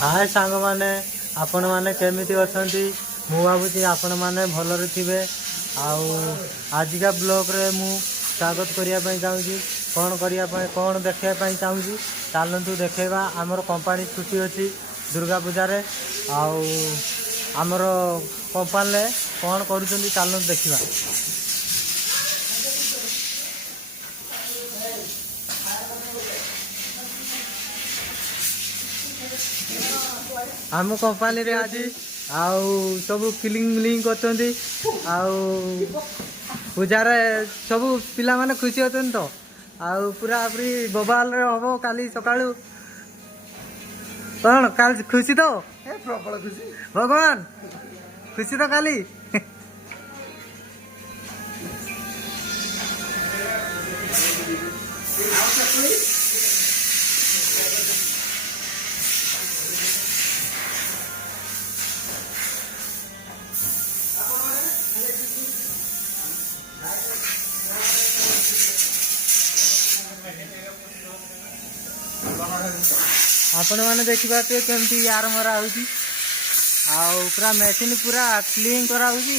हाय सांग माने आपण माने केमिति अछंती मु भाबुची आपण माने भलरे थिबे आउ आजिका ब्लॉग रे मु स्वागत करिया पई चाहूची कोन करिया पई कोन देखिया पई चाहूची चालंतु देखेबा हमर कंपनी छुट्टी अछि दुर्गा पूजा रे आउ हमर कंपनी ले कोन करूचंती चालंतु देखिबा। आम कंपनी रे आज आउ सब क्लीनिंग मिलिंग करछंती आउ पूजार सब पिला माने खुशी होतन तो आउ पूरा पूरी बबाल रे हबो काली सकाळू कोन काल खुशी तो ए प्रबल खुशी भगवान खुशी तो काली आपण माने देखिबा के केमती यार मरा होची आउ पूरा मशीन पूरा क्लीन करा होची।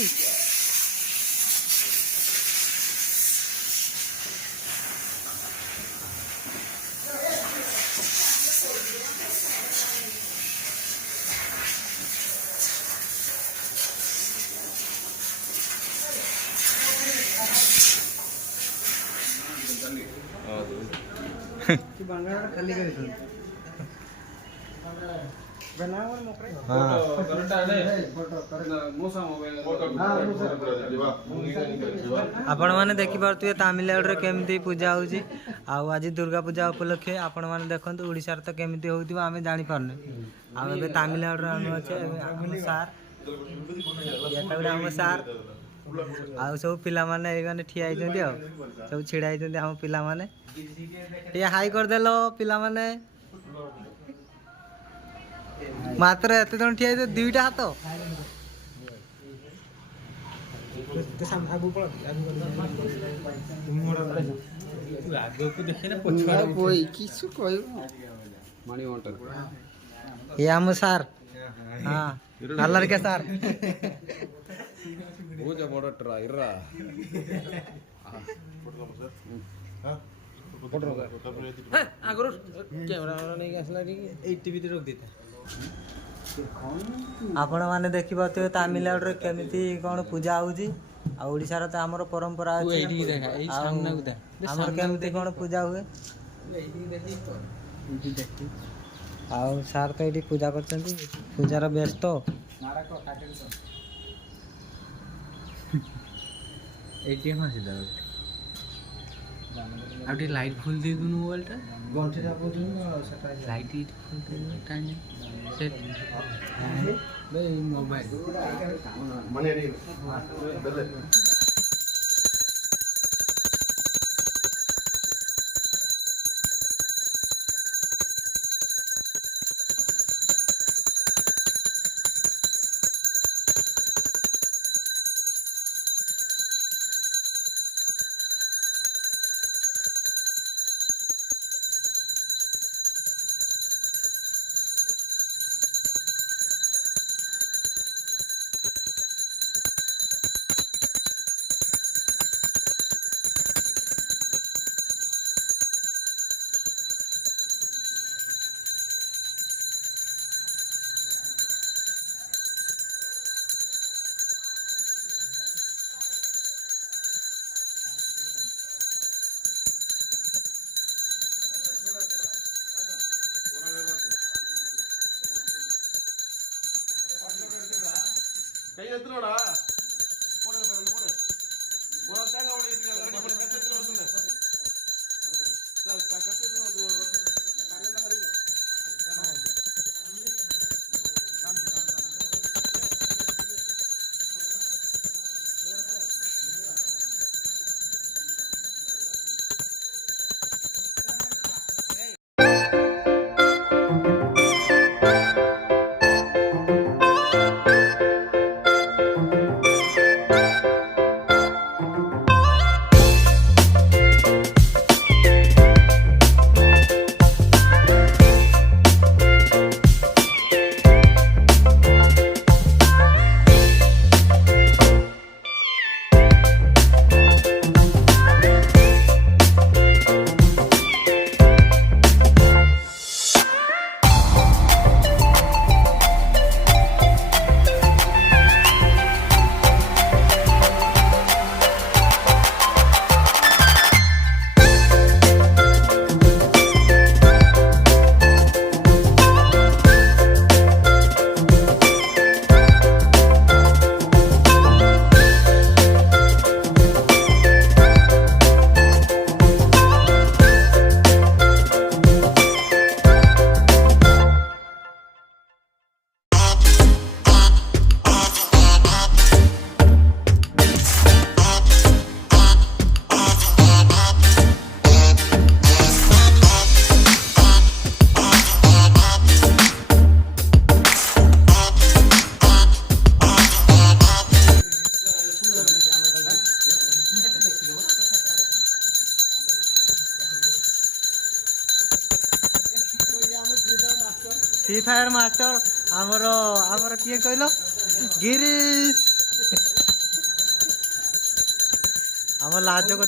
बंगाल खाली कर आपण माने देखि पारथुए तमिलनाडु रे केमती पूजा होची आउ आज दुर्गा पूजा उपलक्षे आपण माने देखंतु ओडिसा रे त केमती होउतिबा हमें जानि पारने हम बे तमिलनाडु रे हम अछि हम सार याटा हम सार आउ सब पिला माने ए माने ठिया आइछन्ती आ सब छिडा आइछन्ती हम पिला माने टे हाई कर देलो पिला माने मात्र एते जन ठिया दुईटा हाथ ये हम सार हाँ नल्लर के सार आपण माने देखि पाते तमिलनाडु रे केमिति कोन पूजा होउची आ ओडिसा रे त हमर परंपरा अछि एठी देखा ए सामने गुदा हमर केमिति कोन पूजा हुए आ सार त एठी पूजा करछन्ती पूजा रे व्यस्त एटी हसी दा आउटी लाइट फुल दे दुनु मोबाइल टा गंठे जापो दुनु सेटा लाइट फुल दे टाइम सेट बे मोबाइल मने रे बेले कई एत्रोड़ा पोड़े पोड़े बोला तांगा ओडे इतने गाड़ी पोड़े कच्चे तो सुन चल कच्चे तो काले ना भरी फ्री फायर मास्टर आमर आमर किए कहल गिरीश आम लाज कर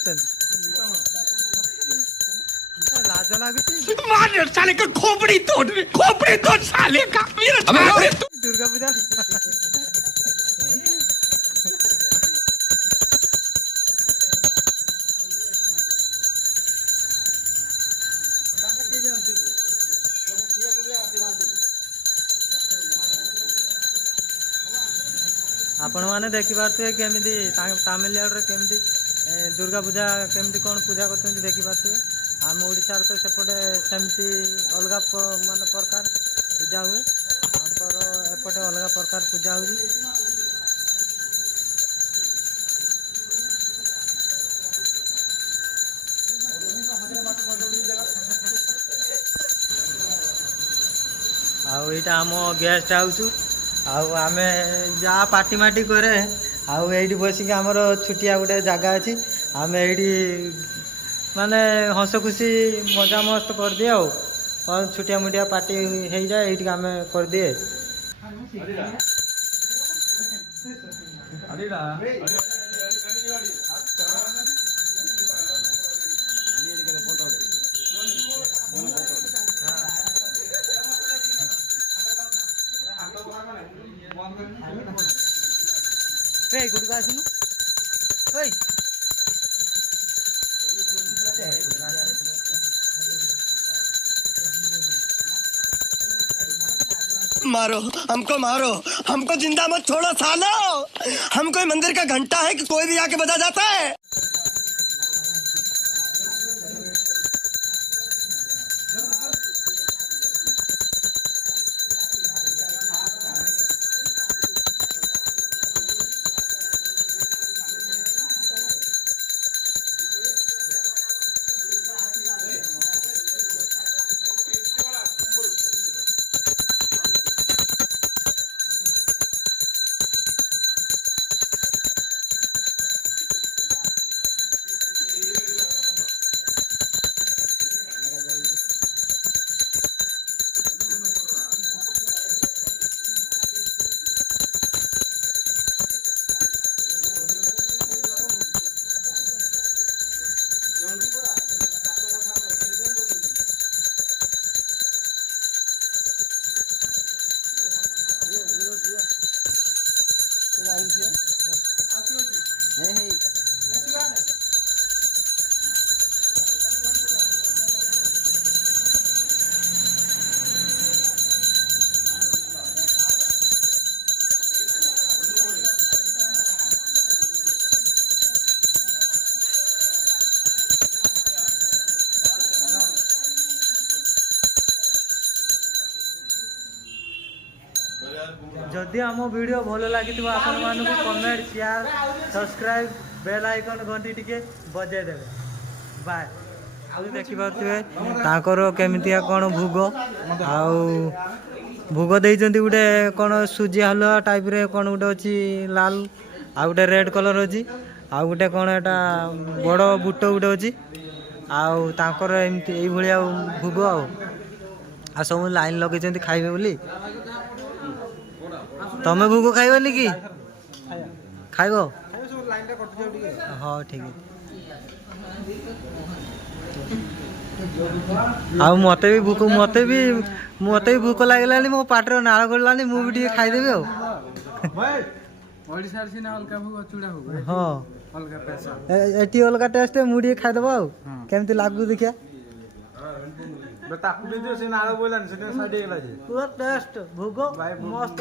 लाज लगुच साले का खोपड़ी तोड़ साले का दुर्गा पूजा आपण मैंने देखिपे केमी तामिलनाडु केमी दुर्गा पूजा केमी कौन पूजा कर देखिपे आम ओडार तो सेपटे सेमती अलग मान प्रकार पूजा हुए एपटे अलग प्रकार पूजा हो आम गेस्ट हाउस आम जहाँ पार्टी माटी करे आईटी बसिक आमर छुटिया गोटे जगह अच्छी आम ये माने हस खुशी मजा मस्त कर दिए और छुटिया मुटिया पार्टी हो जाए ये आम कर दिए गुड़का आसनु मारो हमको जिंदा मत छोड़ो सालो। हम कोई मंदिर का घंटा है कि कोई भी आके बजा जाता है। जदि आम वीडियो भल लगी आपण मानू comment share subscribe bell icon घंटी टिके बजाई देवे बाय। देखिपे ताकर केमितिया कौन भोग भोग देइचंती गोटे कौन सुजी हलुआ टाइप रे कौन गोटे अच्छी लाल आ गोटे रेड कलर अच्छी आ गोटे कौन एटा बड़ बुट गोटे अच्छी आकर एमती ये भोग आ सब लाइन लगे खाइबे बोली। तमे भोग खाइबनी कि खाइब हाँ ठीक है मत भी भूख लगला मो पाटर नाल गलानी मुझे खाईदेवी हाँ ये अलग टेस्ट मुझे खाईदेव आमती लगू देखिया पूरा टेस्ट भोग मस्त